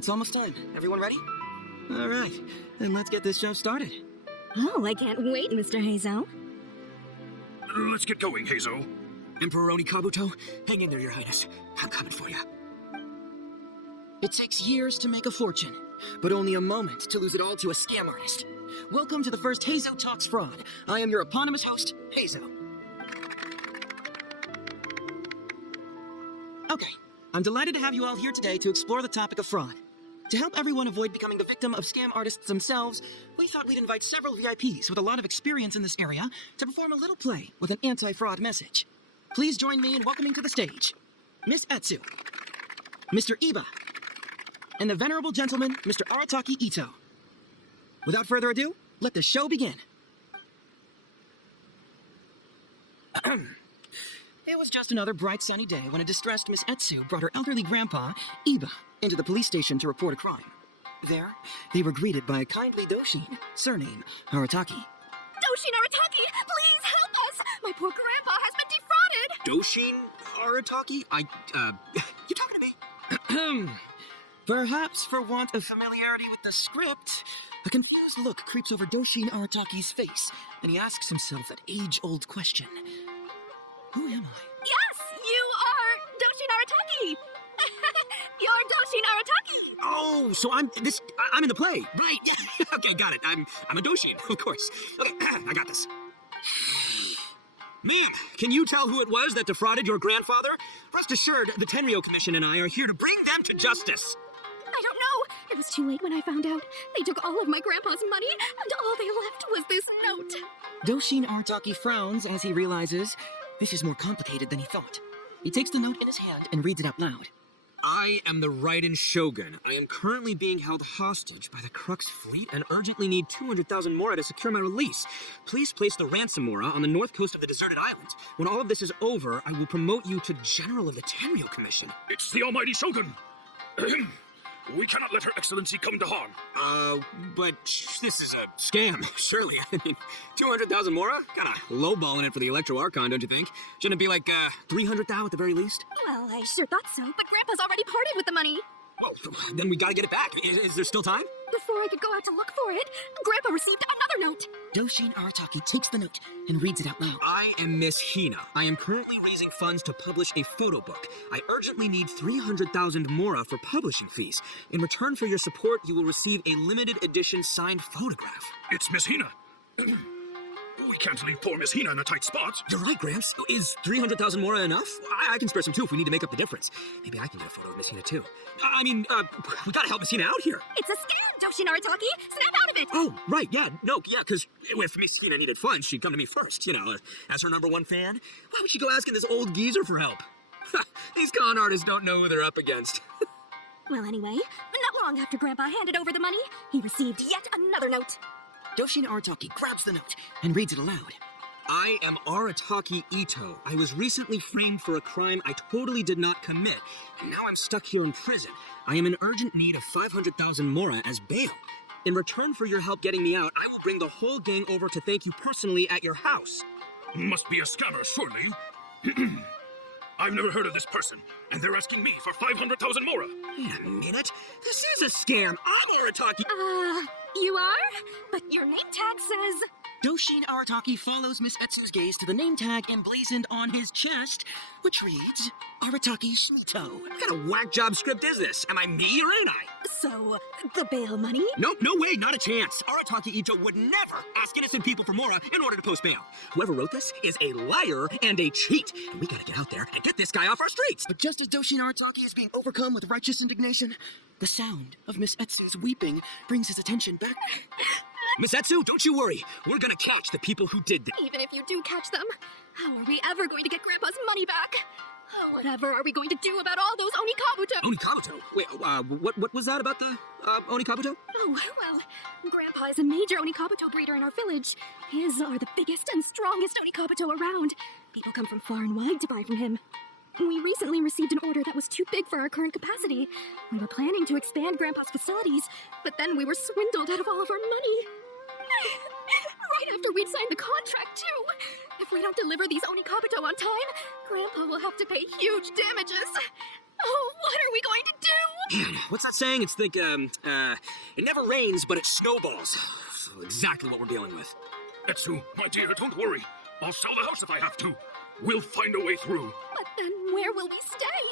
it's almost time. Everyone ready? All right, then let's get this show started. Oh, I can't wait, Mr. Heizou. Let's get going, Heizou. Emperor Onikabuto, hang in there, Your Highness. I'm coming for you. It takes years to make a fortune, but only a moment to lose it all to a scam artist. Welcome to the first Heizou Talks Fraud. I am your eponymous host, Heizou. Okay, I'm delighted to have you all here today to explore the topic of fraud. To help everyone avoid becoming the victim of scam artists themselves, we thought we'd invite several VIPs with a lot of experience in this area to perform a little play with an anti-fraud message. Please join me in welcoming to the stage Miss Etsu, Mr. Iba, and the venerable gentleman, Mr. Arataki Ito. Without further ado, let the show begin. It was just another bright sunny day when a distressed Miss Etsu brought her elderly grandpa, Iba, into the police station to report a crime. There, they were greeted by a kindly Doshin, surname Arataki. Doshin Arataki, please help us! My poor grandpa has been defrauded! Doshin Arataki? You talking to me? Perhaps for want of familiarity with the script, a confused look creeps over Doshin Arataki's face, and he asks himself that age-old question. Who am I? Yes, you are Doshin Arataki! You're Doshin Arataki! Oh, so I'm in the play. Right, yeah. Okay, got it. I'm a Doshin, of course. Okay, I got this. Ma'am, can you tell who it was that defrauded your grandfather? Rest assured, the Tenryo Commission and I are here to bring them to justice. I don't know. It was too late when I found out. They took all of my grandpa's money, and all they left was this note. Doshin Arataki frowns as he realizes this is more complicated than he thought. He takes the note in his hand and reads it out loud. I am the Raiden Shogun. I am currently being held hostage by the Crux fleet and urgently need 200,000 mora to secure my release. Please place the ransom mora on the north coast of the deserted island. When all of this is over, I will promote you to General of the Tenryo Commission. It's the almighty Shogun. We cannot let Her Excellency come to harm. But this is a scam, surely. I mean, 200,000 mora? Kinda lowballing it for the Electro Archon, don't you think? Shouldn't it be like, 300,000 at the very least? Well, I sure thought so, but Grandpa's already parted with the money. Well, then we gotta get it back. Is there still time? Before I could go out to look for it, Grandpa received another note. Doshin Arataki takes the note and reads it out loud. I am Miss Hina. I am currently raising funds to publish a photo book. I urgently need 300,000 mora for publishing fees. In return for your support, you will receive a limited edition signed photograph. It's Miss Hina. We can't leave poor Miss Hina in a tight spot. You're right, Gramps. Is 300,000 mora enough? I can spare some too if we need to make up the difference. Maybe I can get a photo of Miss Hina too. We gotta help Miss Hina out here. It's a scam, Doshin Arataki! Snap out of it! Oh, right, yeah, because if Miss Hina needed funds, she'd come to me first, as her #1 fan. Why would she go asking this old geezer for help? These con artists don't know who they're up against. Well, anyway, not long after Grandpa handed over the money, he received yet another note. Doshin Arataki grabs the note and reads it aloud. I am Arataki Ito. I was recently framed for a crime I totally did not commit, and now I'm stuck here in prison. I am in urgent need of 500,000 mora as bail. In return for your help getting me out, I will bring the whole gang over to thank you personally at your house. Must be a scammer, surely. I've never heard of this person, and they're asking me for 500,000 mora. Wait a minute. This is a scam. I'm Arataki. You are? But your name tag says... Doshin Arataki follows Miss Etsu's gaze to the name tag emblazoned on his chest, which reads, Arataki Shuto. What kind of whack job script is this? Am I me or ain't I? So, the bail money? No way, not a chance. Arataki Ito would never ask innocent people for mora in order to post bail. Whoever wrote this is a liar and a cheat, and we gotta get out there and get this guy off our streets. But just as Doshin Arataki is being overcome with righteous indignation, the sound of Miss Etsu's weeping brings his attention back. Miss Etsu, don't you worry. We're gonna catch the people who did this. Even if you do catch them, how are we ever going to get Grandpa's money back? Whatever are we going to do about all those Onikabuto? Onikabuto? Wait, what was that about the, Onikabuto? Oh, well, Grandpa is a major Onikabuto breeder in our village. His are the biggest and strongest Onikabuto around. People come from far and wide to buy from him. We recently received an order that was too big for our current capacity. We were planning to expand Grandpa's facilities, but then we were swindled out of all of our money. Right after we'd signed the contract, too. If we don't deliver these Onikabuto on time, Grandpa will have to pay huge damages. Oh, what are we going to do? Man, what's that saying? It's like, it never rains, but it snowballs. So exactly what we're dealing with. Etsu, my dear, don't worry. I'll sell the house if I have to. We'll find a way through. But then where will we stay?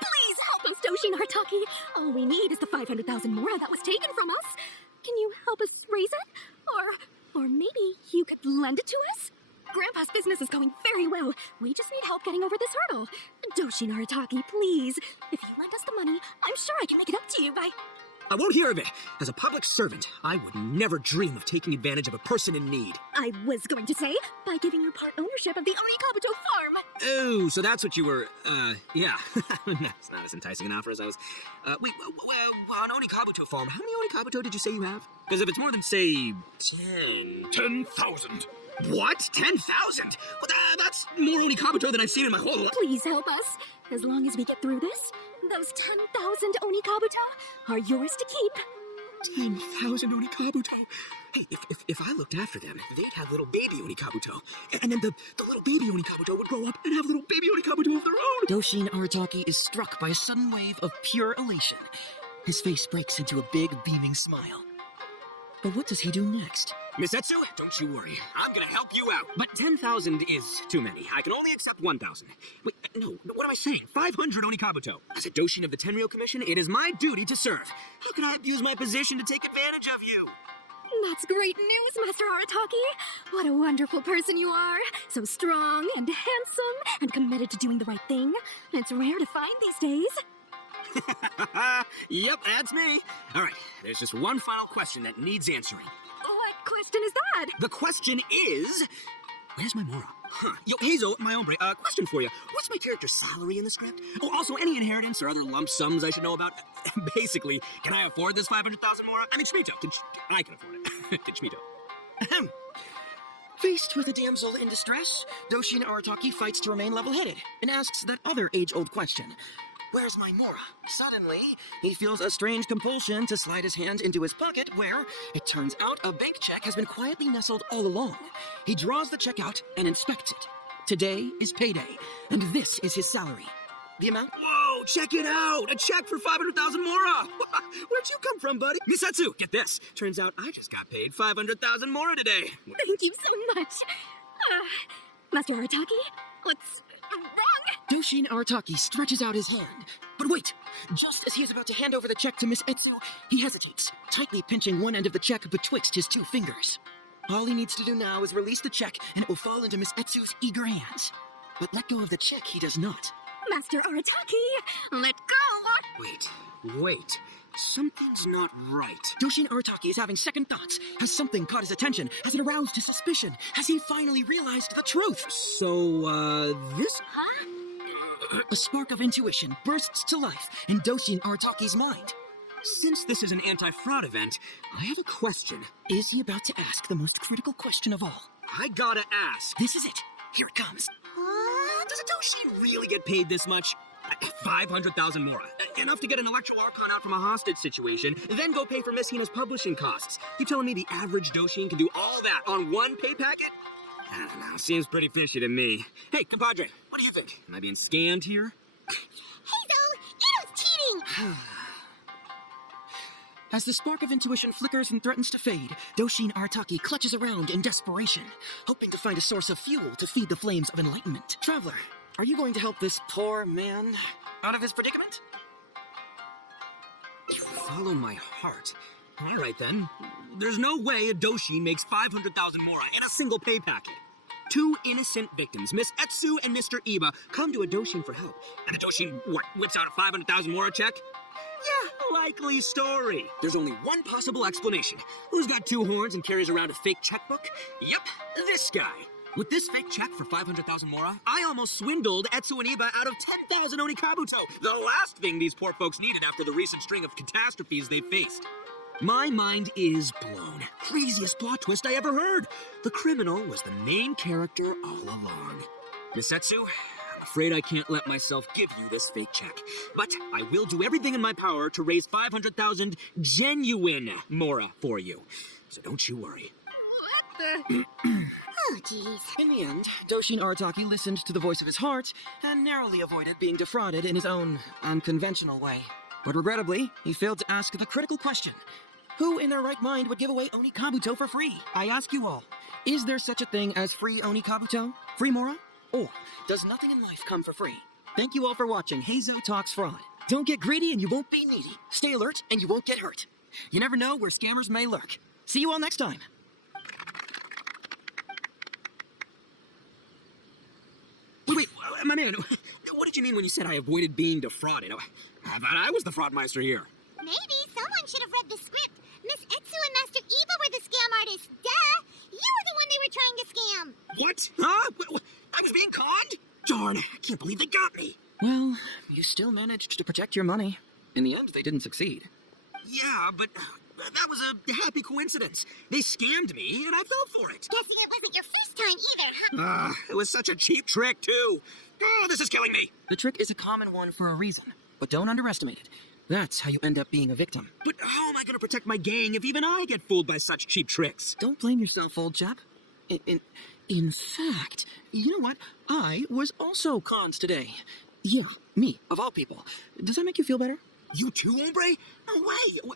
Please help us, Doshi Narataki. All we need is the 500,000 mora that was taken from us. Can you help us raise it? Or maybe you could lend it to us? Grandpa's business is going very well. We just need help getting over this hurdle. Doshi Narataki, please. If you lend us the money, I'm sure I can make it up to you by... I won't hear of it. As a public servant, I would never dream of taking advantage of a person in need. I was going to say, by giving you part ownership of the Onikabuto farm. Oh, so that's what you were, yeah. That's not as enticing an offer as I was. Wait, on Onikabuto farm, how many Onikabuto did you say you have? Because if it's more than, say, 10... 10,000. What? 10,000? Well, that's more Onikabuto than I've seen in my whole life. Please help us. As long as we get through this, those 10,000 Onikabuto are yours to keep. 10,000 Onikabuto. Hey, if I looked after them, they'd have little baby Onikabuto. And then the little baby Onikabuto would grow up and have little baby Onikabuto of their own. Doshin Arataki is struck by a sudden wave of pure elation. His face breaks into a big, beaming smile. But what does he do next? Miss Etsu, don't you worry. I'm gonna help you out. But 10,000 is too many. I can only accept 1,000. Wait, no, what am I saying? 500 Onikabuto. As a Doshin of the Tenryou Commission, it is my duty to serve. How can I abuse my position to take advantage of you? That's great news, Master Arataki. What a wonderful person you are. So strong and handsome and committed to doing the right thing. It's rare to find these days. Yep, that's me. All right, there's just one final question that needs answering. What question is that? The question is, where's my Mora? Yo, Heizou, my hombre, question for you. What's my character's salary in the script? Oh, also, any inheritance or other lump sums I should know about? Basically, can I afford this 500,000 Mora? I mean, Shmito. I can afford it. Shmito. Ahem. Faced with a damsel in distress, Doshin Arataki fights to remain level-headed and asks that other age-old question. Where's my Mora? Suddenly, he feels a strange compulsion to slide his hand into his pocket where, it turns out, a bank check has been quietly nestled all along. He draws the check out and inspects it. Today is payday, and this is his salary. The amount? Whoa, check it out! A check for 500,000 Mora! Where'd you come from, buddy? Misatsu, get this. Turns out I just got paid 500,000 Mora today. Thank you so much. Master Arataki, what's wrong? Doshin Arataki stretches out his hand. But wait! Just as he is about to hand over the check to Miss Etsu, he hesitates, tightly pinching one end of the check betwixt his two fingers. All he needs to do now is release the check, and it will fall into Miss Etsu's eager hands. But let go of the check he does not. Master Arataki, let go! Wait. Something's not right. Doshin Arataki is having second thoughts. Has something caught his attention? Has it aroused his suspicion? Has he finally realized the truth? So, this... Huh? A spark of intuition bursts to life in Doshin Arataki's mind. Since this is an anti-fraud event, I have a question. Is he about to ask the most critical question of all? I gotta ask. This is it. Here it comes. Does a Doshin really get paid this much? 500,000 Mora. Enough to get an Electro Archon out from a hostage situation, then go pay for Miss Hina's publishing costs. You telling me the average Doshin can do all that on one pay packet? I don't know. Seems pretty fishy to me. Hey, compadre, what do you think? Am I being scammed here? Heizou, Ito's cheating! As the spark of intuition flickers and threatens to fade, Doshin Arataki clutches around in desperation, hoping to find a source of fuel to feed the flames of enlightenment. Traveler, are you going to help this poor man out of his predicament? Follow my heart. All right, then. There's no way a Doshin makes 500,000 Mora in a single pay packet. Two innocent victims, Miss Etsu and Mr. Iba, come to a Doshin for help. And a Doshin, whips out a 500,000 Mora check? Yeah, likely story. There's only one possible explanation. Who's got two horns and carries around a fake checkbook? Yep, this guy. With this fake check for 500,000 Mora, I almost swindled Etsu and Iba out of 10,000 Onikabuto, the last thing these poor folks needed after the recent string of catastrophes they faced. My mind is blown. Craziest plot twist I ever heard. The criminal was the main character all along. Miss Etsu, I'm afraid I can't let myself give you this fake check, but I will do everything in my power to raise 500,000 genuine Mora for you. So don't you worry. What the... Oh, jeez. In the end, Doshin Arataki listened to the voice of his heart and narrowly avoided being defrauded in his own unconventional way. But regrettably, he failed to ask the critical question. Who in their right mind would give away Oni Kabuto for free? I ask you all, is there such a thing as free Oni Kabuto? Free Mora? Or does nothing in life come for free? Thank you all for watching Heizou Talks Fraud. Don't get greedy and you won't be needy. Stay alert and you won't get hurt. You never know where scammers may lurk. See you all next time. Wait, my man, what did you mean when you said I avoided being defrauded? I thought I was the fraudmeister here. Maybe someone should have read the script. Miss Etsu and Master Eva were the scam artists. Duh! You were the one they were trying to scam. What? Huh? I was being conned? Darn, I can't believe they got me. Well, you still managed to protect your money. In the end, they didn't succeed. Yeah, but that was a happy coincidence. They scammed me, and I fell for it. Guessing it wasn't your first time either, huh? It was such a cheap trick, too. Oh, this is killing me. The trick is a common one for a reason, but don't underestimate it. That's how you end up being a victim. But how am I going to protect my gang if even I get fooled by such cheap tricks? Don't blame yourself, old chap. In fact, you know what? I was also conned today. Yeah, me, of all people. Does that make you feel better? You too, hombre? No way.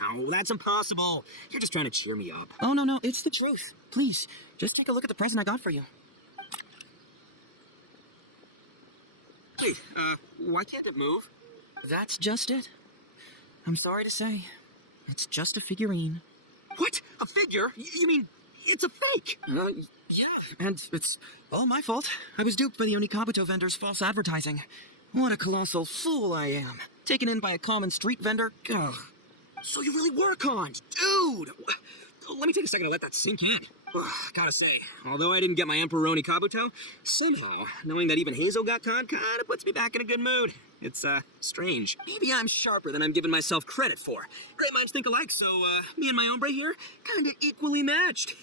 No, that's impossible. You're just trying to cheer me up. Oh, no, it's the truth. Please, just take a look at the present I got for you. Hey, why can't it move? That's just it. I'm sorry to say, it's just a figurine. What? A figure? You mean it's a fake? Yeah, and it's all my fault. I was duped by the Onikabuto vendor's false advertising. What a colossal fool I am. Taken in by a common street vendor. Ugh. So you really were conned, dude. Let me take a second to let that sink in. Gotta say, although I didn't get my Emperor Kabuto, somehow, knowing that even Heizou got conned kinda puts me back in a good mood. It's, strange. Maybe I'm sharper than I'm giving myself credit for. Great minds think alike, so, me and my hombre here, kinda equally matched.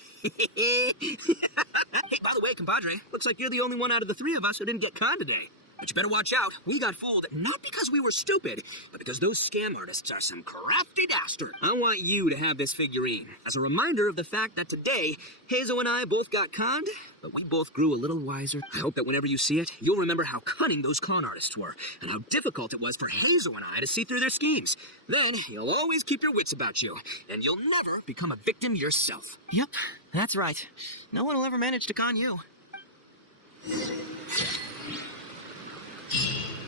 Hey, by the way, compadre, looks like you're the only one out of the three of us who didn't get conned today. But you better watch out. We got fooled, not because we were stupid, but because those scam artists are some crafty dastard. I want you to have this figurine as a reminder of the fact that today, Heizou and I both got conned, but we both grew a little wiser. I hope that whenever you see it, you'll remember how cunning those con artists were, and how difficult it was for Heizou and I to see through their schemes. Then, you'll always keep your wits about you, and you'll never become a victim yourself. Yep, that's right. No one will ever manage to con you.